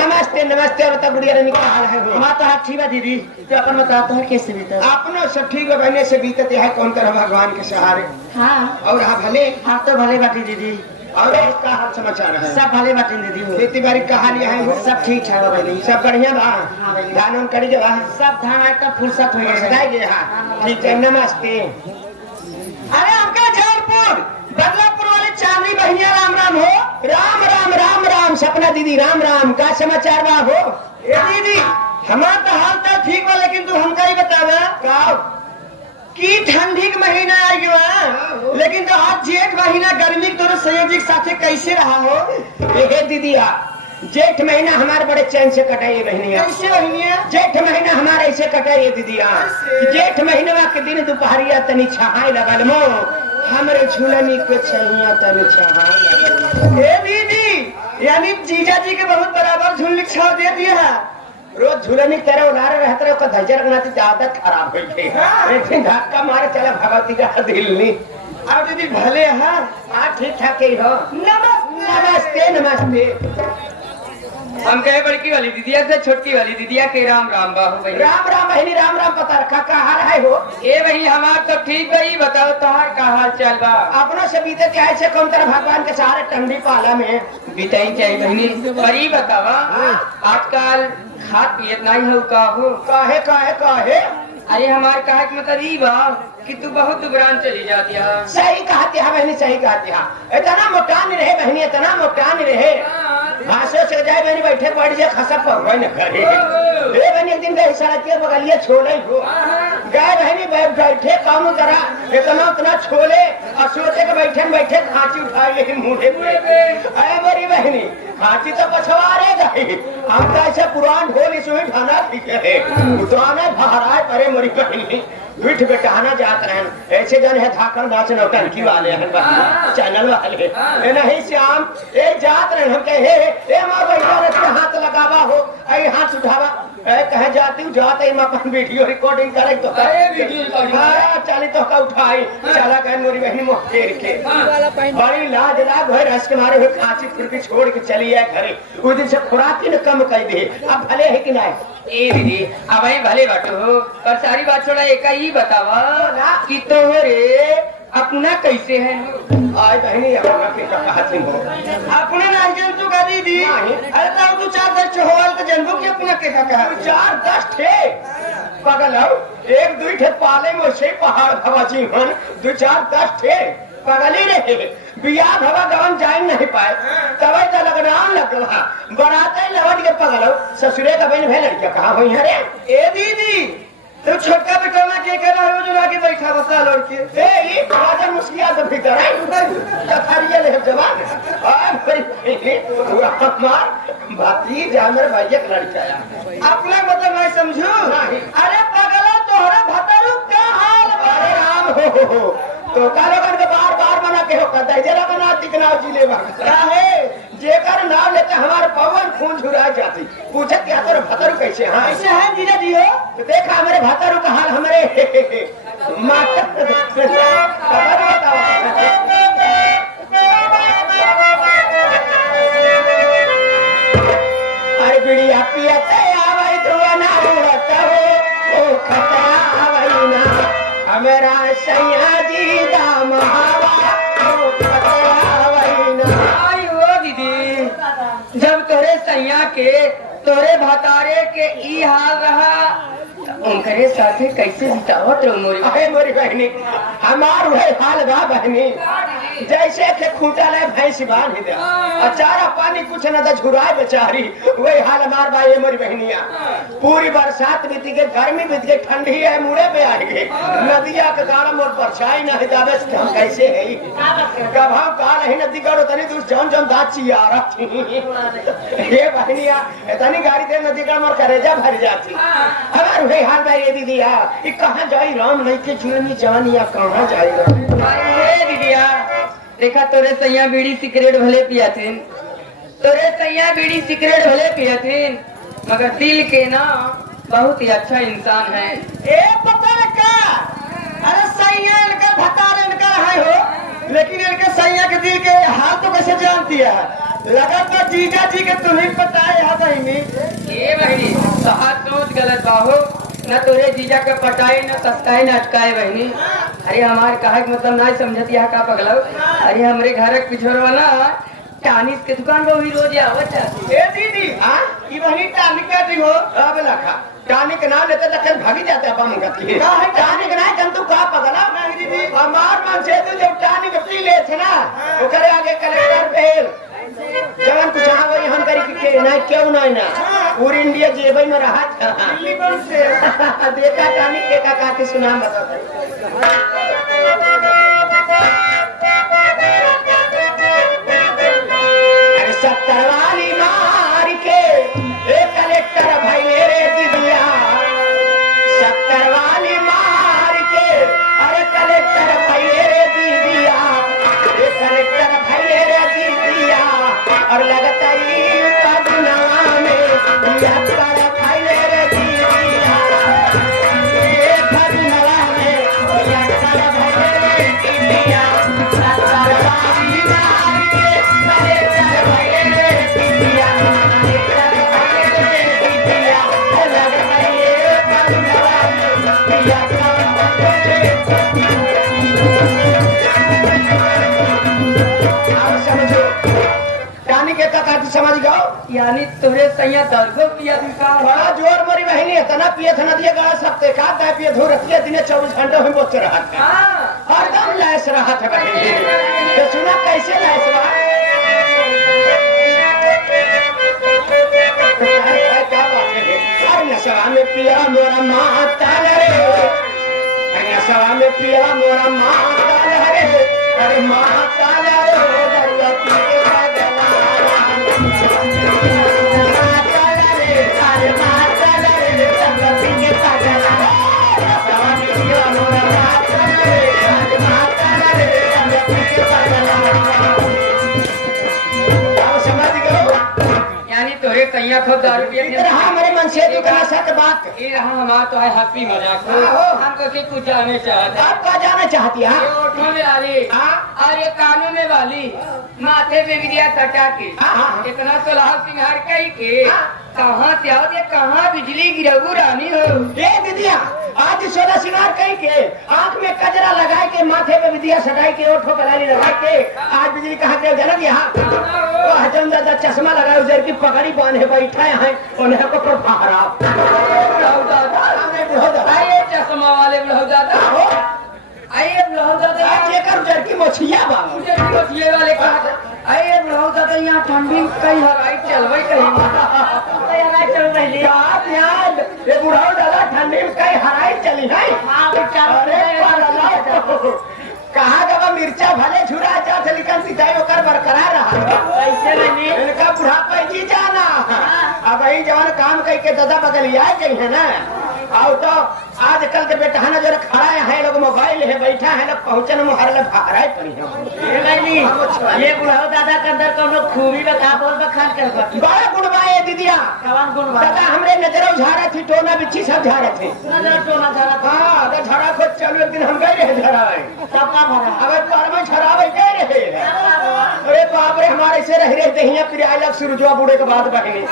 नमस्ते नमस्ते। बता बुढ़िया रानी का हाल है? हमारा तो हाथ ठीक है दीदी, तो अपन बताते हैं कैसे बीता। अपनो सब ठीक है बहने से बीतते है कौन कर भगवान के सहारे। हाँ और हाँ भले हाँ तो भले बाटी दीदी। और का हाल समाचार है? सब भले बाटी दीदी। खेती बाड़ी का हाल है? सब ठीक ठाक है भाई। सब बढ़िया बा? हाँ भाई। धान उन करी जब सब धान एकदम फुर्सत हो गया। हाँ ठीक है। नमस्ते। अरे आपका जौनपुर बदलापुर वाली चांदी बहिनिया राम राम हो। राम राम राम राम। सपना दीदी राम राम। का समाचार बा हो? ए दीदी हमारा तो हाल तो ठीक बा, लेकिन तू हमका ही बतावा का की ठंडी का महीना आ गया, लेकिन तो आज जेठ महीना गर्मी के दोनों संयोजी के साथ कैसे रहा हो? हे दीदी जेठ महीना हमारे बड़े चैन से कटाइए बहनिया। कैसे बहिनिया? जेठ महीना हमारे ऐसे कटाइए दीदिया। जेठ महीनवा के दिन दोपहरिया तनी छहाई लगल मो हमरे झूलनी के छहिया तनी छहाई लगल। ए दीदी यानी जीजा जी के बहुत बराबर झूलनी छाव दे दिया है। रोज झूलनी तेरे उलारे रहते रहो का धजर बनाती आदत खराब हो गई। हाँ। एक दिन धक्का मारे चला भगवती का दिल नहीं। आप दीदी भले हाँ हाँ ठीक ठाक ही हो। नमस्ते नमस्ते। हम कहे बड़की वाली दीदिया से छोटकी वाली दीदिया के राम राम बाहू भाई। राम राम बहनी राम राम पता रखा का हाल है हो। ए भाई हमार तो ठीक भाई, बताओ तुम्हार का हाल चाल बा? अपनों से बीते क्या से कौन तरह भगवान के सहारे ठंडी पाला में बिताई चाहिए बहनी। पर ई बतावा आजकल खाद पियत नहीं हो का हो? काहे काहे काहे। अरे हमार कहा के मतलब ई बा कि तू बहुत दुबरान चली जाती है। सही कहती है बहनी सही कहती है। इतना मोटा नहीं रहे बहनी इतना मोटा नहीं रहे। घासों से जाए बहनी बैठे पड़ जाए खसक पर न करे। ए बहनी एक दिन गए सड़क के बगलिए छोले हो गए बहनी बैठे कम तरह इतना उतना छोले और सोचे के बैठे बैठे खांची उठाई लेकिन मुँहे पे। अरे मेरी बहनी खांची तो पछवारे गई। हम तो ऐसे पुरान ढोल इसमें ढाना ठीक है उतराने बहराए परे मेरी बहनी बिठ बेटाना जात रहे ऐसे जन है धाकड़ नाच नौटंकी वाले हैं चैनल वाले ए नहीं श्याम ए जात रहे हम कहे ए मां बैठा रखे हाथ लगावा हो आई हाथ उठावा ए कहे जाती हूं जाते ही मैं अपन वीडियो रिकॉर्डिंग करे तो हां चाली तो का उठाई चला कहे मेरी बहनी मुंह फेर के बड़ी लाज लाग है रस के मारे हुए खांसी खुरपी छोड़ के चली है घरे उस दिन से खुराक ही न कम कर दे अब भले है कि नहीं। ए दीदी अब आई भले बाटो पर सारी बात छोड़ा एक ही बतावा कि तोहरे अपना कैसे है? आय बहनी अपना के कहती हो अपने नाम जन तू का दीदी। अरे तब तू 4-10 होल तो जनबू की अपना के कहा 4-10 ठे पागल हो। एक दुई ठे पाले में से पहाड़ भवा जीवन 2-4-10 ठे पगली रहे बिया भवा गवन जाए नहीं पाए तब तो लगनान लगला बराते लवट के पगल हो ससुरे का बहन भे लड़कियां कहाँ हुई है रे। ए दीदी तो छोटका बेटा में के करा हो जो लाके बैठा बसा लड़के ए ये राजा मुस्किया तो भीतर है कथारिया ले जवान आ बड़ी मार भाती जानवर भाई एक लड़का है अपना मतलब मैं समझू। अरे पगला तोहरा भतरू का हाल अरे राम हो तो कारोबार के बार बार बना के हो कहता जरा बना तिकना जिले है जेकर नाम लेते हमारे पवन खून झुरा जाती पूछे क्या तेरे भतरू कैसे हाँ ऐसे है जीजा जी हो तो देखा हमारे भतरू का हाल हमारे माता अरे बिड़िया पियते आवई धुआ ना उड़ता हो ओ खतरा आवई ना हमारा सैया जी दाम हवा ओ खतरा आवई ना। आई हो दीदी जब तोरे सैया के तोरे भतारे के ई हाल रहा उनकरे साथे कैसे बितावत रहो मोरी? अरे मोरी बहनी हमार वही हाल बा बहनी जैसे के खूंटा ले भैंस बांध दे अचारा पानी कुछ न तो झुराए बेचारी वही हाल हमार बा ये मोरी बहनिया। पूरी बरसात बीत गई गर्मी बीत गई ठंडी है मुड़े पे आ गई नदिया के गाड़ा मोर परछाई न जावे हम कैसे है कब हम का नहीं नदी गाड़ो तनी दूर जम जम दाची आ रही ये बहनिया इतनी गाड़ी दे नदी गाड़ मोर करेजा भर जाती हमार वही हाल भाई ये दीदी ये कहाँ जाई राम नहीं के जीवनी जानिया कहाँ जाएगा दीदिया देखा तोरे सैया बीड़ी सिगरेट भले पिया थे तोरे सैया बीड़ी सिगरेट भले पिया थे मगर दिल के ना बहुत ही अच्छा इंसान है। ए पता का अरे सैया इनका भतार इनका है हो लेकिन इनके सैया के दिल के हाल तो कैसे जानती है लगा तो जीजा जी के तुम्हें पता है बहनी। ये बहनी बहुत सोच गलत बाहो न तोरे जीजा के पटाई न तस्काई न अटकाए बहनी। अरे हमारे कहा मतलब ना समझती है का पगला। अरे हमारे घर के पिछोरवा ना टानिस के दुकान पर भी रोज आवत है। ए दीदी हाँ ये बहनी टानिक का दी हो अब लखा टानिक नाम लेते तो भागी जाते हैं बम गति टानिक नहीं जंतु का पगला दीदी हमार मन से तो जब टानिक पी ले थे ना वो करे आगे कलेक्टर फेल जवन कुछ हाँ वही हम करी के ना क्यों नहीं ना पूरी इंडिया जेबई में रहा था देखा टानिक के का काके सुना बता सत्तर वाली मार के एक कलेक्टर भाई रे दीदिया 70 वाली मार के अरे कलेक्टर भाई रे दीदिया ये कलेक्टर भाई रे दीदिया और लगता ही पदनामा में यात्रा भाई रे दीदिया ये पदनामा में यात्रा भाई समझ गयो। यानी तोरे सैया दर्दो पिया का बड़ा जोर मोरी बहनी है तना पिए था नदिया गड़ा सकते का ता पिए धो रखिए दिने 24 घंटे में बोच रहा था। हरदम लैस रहा था बहनी। तो सुना कैसे लैस रहा क्या बात है। अरे नशा में पिया मोरा माता रे, नशा में पिया मोरा माता रे, अरे माता रे दरिया पी के यानी तोरे सैया खूब दारू पिया हमारे मन से तू कहा सच बात। ये रहा हमारा तो है हंसी मजाक हमको के कुछ जाने चाहता आप क्या जाना चाहती है? ओठों में वाली और ये कानों में वाली माथे पे विद्या सटा के इतना सुलह सिंगार कई के कहाँ से आओ ये कहाँ बिजली गिरगू रानी हो। ये दीदिया आज सोना सिंगार कहीं के आंख में कजरा लगाए के माथे पे विद्या सटाई के ओठों पे लाली लगा के आज बिजली कहाँ के जनक यहाँ हजम दादा चश्मा लगाए उधर की पगड़ी बांधे बैठा है उन्हें को प्रभारा आइए चश्मा वाले बुढ़ऊ दादा आइए बुढ़ऊ दादा आज ये कर उधर की मोछिया बाबू मोछिए वाले कहा आइए बुढ़ऊ दादा यहाँ ठंडी कहीं हवाई चलवे कहीं चल रही ये बुढ़ाओ दादा ठंडी में कहीं हराई चली है। कहाँ का मिर्चा भले छुरा जाते लेकिन सिंचाई होकर बरकरार रहा इनका बुढ़ापा जी जाना। अब यही जवान काम कही के दादा बगलिया गई है ना। और तो आजकल के बेटा है ना जो खड़ा है लोग मोबाइल है बैठा है लोग पहुंचने में हर भाड़ा पड़ी है। ये बुढ़ाओ दादा के अंदर कोनो खूबी बता बोल बखान कर बड़ा गुणवा है दीदिया कवन गुणवा दादा हमरे नजर झाड़ा थी टोना बिच्छी सब झाड़ा थे नजर टोना धरा हाँ तो झड़ा खोद चलो एक दिन हम गए रहे झड़ा सबका भरा अगर पर में झड़ावे गए रहे। अरे बाप रे हमारे से रह रहे दहिया फिर आलक सूरजवा बूढ़े के बाद बहनी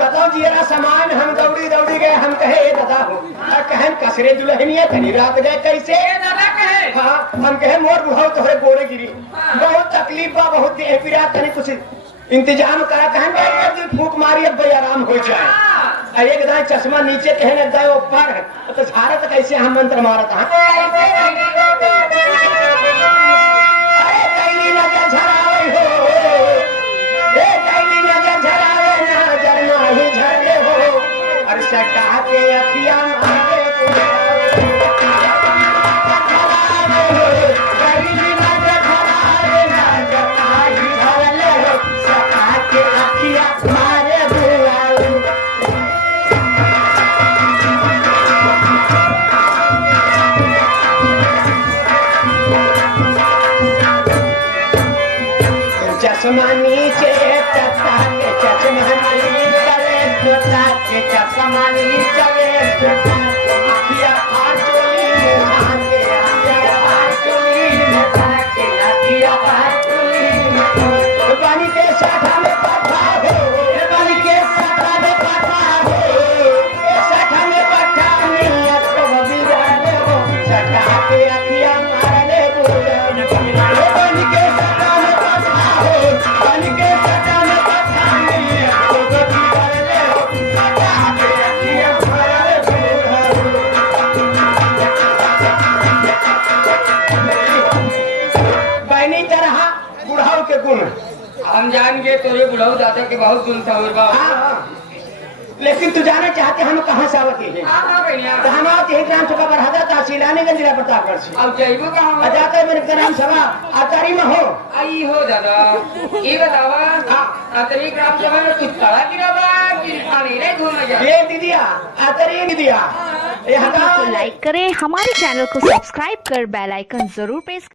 कतो जियरा सामान हम दौड़ी दौड़ी गए हम कहे दादा हो और कहे कसरे दुल्हनिया धनी रात गए कैसे दादा कहे हाँ हम कहे मोर बुढ़ाओ तोहरे गोड़े गिरी बहुत तकलीफ बा बहुत देह पीड़ा तनी कुछ इंतजाम करा कहें फूक मारी अब आराम हो जाए। एक दाएं चश्मा नीचे कहे लग जाए ऊपर तो झाड़ा तो कैसे हम मंत्र मारत हैं। अरे कैली नजर झरावे हो कैली नजर झरावे नजर नाही झरले हो और सटा के अखियां चश्मा नीचे चटा के चश्मा नीचे चश्मा नीचे अखिया आंचोली में झांके आंचोली में झांके अखिया आंचोली में पानी के साठा में पटा हो पानी के साठा में पटा हो साठा में पटा नहीं तो बिगड़े हो सटा के अखिया मारने बोले पानी के साठा में पटा हो पानी के साठा में पटा नहीं तो बिगड़े हो सटा के अखिया मारने बहनी तरह बुढ़ाओ के गुण हम जान गए तोरे बुढ़ऊ दादा के बहुत गुण था और बाबा लेकिन तू जाना चाहते हम कहाँ से आवती है तो हम आते हैं ग्राम सभा बरहदा तहसीलानीगंज जिला प्रतापगढ़ से। अब जाइबो कहाँ जाते हैं मेरे ग्राम सभा आतारी में हो आई हो दादा ये बतावा अतरी ग्राम सभा में कुछ कड़ा गिरा बा कि पानी रे घूम जा ये दीदिया आतारी दीदिया लाइक करें, हमारे चैनल को सब्सक्राइब कर बेल आइकन जरूर प्रेस